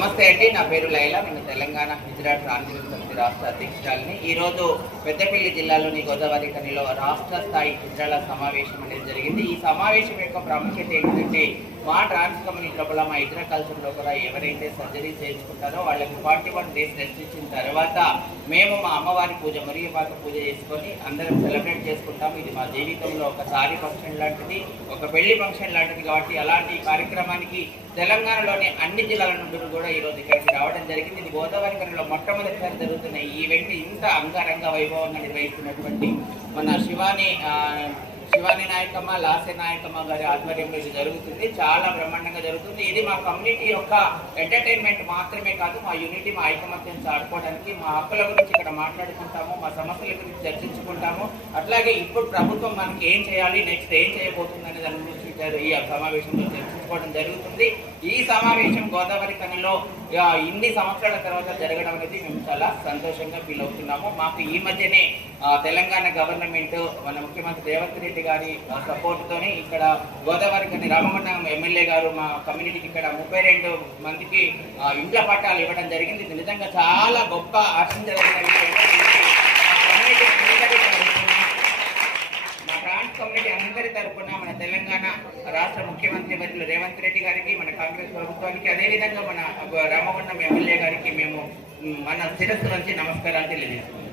నమస్తే అండి, నా పేరు లైలా. నేను తెలంగాణ గుజరాత్ ఆంధ్రప్రదేశ్ సమితి రాష్ట్ర అధ్యక్షురాలిని. ఈరోజు పెద్దపల్లి జిల్లాలోని గోదావరి ఖనిలో రాష్ట్ర స్థాయి గుజరాల సమావేశం అనేది జరిగింది. ఈ సమావేశం యొక్క ప్రాముఖ్యత ఏంటంటే, మా ట్రాన్స్ కమ్యూనిటీ లోపల మా ఇతర కల్చర్ లోపల ఎవరైతే సర్జరీ చేయించుకుంటారో వాళ్ళకి 41 డేస్ రెస్ట్ ఇచ్చిన తర్వాత మేము మా అమ్మవారి పూజ మరియు పాక పూజ చేసుకొని అందరం సెలబ్రేట్ చేసుకుంటాము. ఇది మా జీవితంలో ఒక సారీ ఫంక్షన్ లాంటిది, ఒక పెళ్లి ఫంక్షన్ లాంటిది. కాబట్టి అలాంటి కార్యక్రమానికి తెలంగాణలోని అన్ని జిల్లాల నుండి కూడా ఈరోజు ఇక్కడికి రావడం జరిగింది. ఇది గోదావరి ఖనిలో మొట్టమొదటిసారి జరుగుతున్న ఈ ఈవెంట్ ఇంత అంగరంగ వైభవంగా నిర్వహిస్తున్నటువంటి మన శివాని నాయకమ్మ, లాసే నాయకమ్మ గారి ఆధ్వర్యంలో ఇది జరుగుతుంది. చాలా బ్రహ్మాండంగా జరుగుతుంది. ఇది మా కమ్యూనిటీ యొక్క ఎంటర్టైన్మెంట్ మాత్రమే కాదు, మా యూనిటీ, మా ఐకమత్యం చాటుకోవడానికి, మా హక్కుల గురించి ఇక్కడ మాట్లాడుకుంటాము, మా సమస్యల గురించి చర్చించుకుంటాము. అట్లాగే ఇప్పుడు ప్రభుత్వం మనకి ఏం చేయాలి, నెక్స్ట్ ఏం చేయబోతుంది అనే దాని గురించి ఈ సమావేశంలో చర్చించుకోవడం జరుగుతుంది. ఈ సమావేశం గోదావరి ఖనిలో ఇన్ని సంవత్సరాల తర్వాత జరగడం అనేది మేము చాలా సంతోషంగా ఫీల్ అవుతున్నాము. మాకు ఈ మధ్యనే తెలంగాణ గవర్నమెంట్ మన ముఖ్యమంత్రి రేవంత్ రెడ్డి గారి సపోర్ట్ తోని ఇక్కడ గోదావరి ఖని రామగుండం ఎమ్మెల్యే గారు మా కమ్యూనిటీకి ఇక్కడ 32 మందికి ఇండ్ల పట్టాలు ఇవ్వడం జరిగింది. ఇది నిజంగా చాలా గొప్ప ఆశించదగిన విషయం. కమ్యూనిటీ అందరి తరఫున మన తెలంగాణ రాష్ట్ర ముఖ్యమంత్రి వర్యులు రేవంత్ రెడ్డి గారికి, మన కాంగ్రెస్ ప్రభుత్వానికి, అదేవిధంగా మన రామగుండం ఎమ్మెల్యే గారికి మేము మన శిరస్సు నుంచి నమస్కారాలు తెలియజేస్తున్నాం.